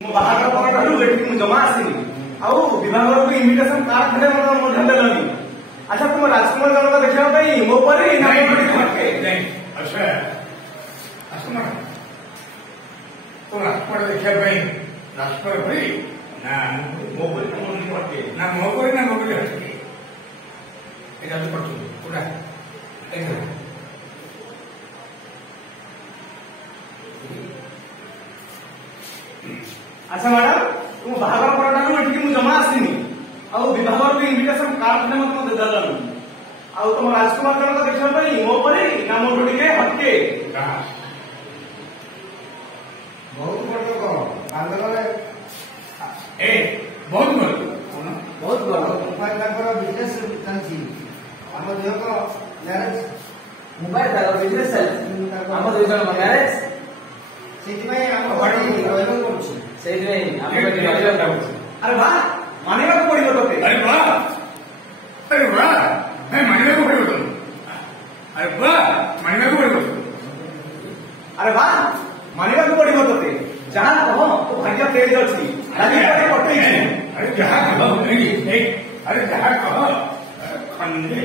बाहर जमा आसनी आवाह इनविटेशन कार्ड देलनि। अच्छा तुम राजकुमार जनक देखा मो पर राजकुमार देखा राजकुमार भाई ना मो अच्छा मैडम तुम बाहर पर जमा आसनी आवाह इनविटेशन कार्ड देलनि। तुम राजकुमार जनक देखा मो पर ना मो हटके बहुत बहुत बहुत बिजनेस चलती आम देह को मैरेज मोबाइल बिजनेस चलती आम दुई जन मैरेज अरे वाह मानिबा पड़ो ते अरे वाह मैं मानिबा पड़ो अरे वाह मानिबा पड़ो अरे वाह मानिबा पड़ो ते जहाँ कह तो भाग्य तेज अच्छी पटे अरे जहाँ कह अरे जहाँ कह खंडे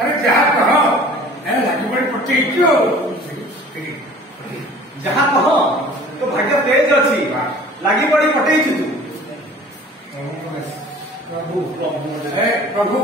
अरे जहाँ कह लागी पटे जहाँ कह तो भाग्य तेज अच्छी लगी पड़ी पटे प्रभु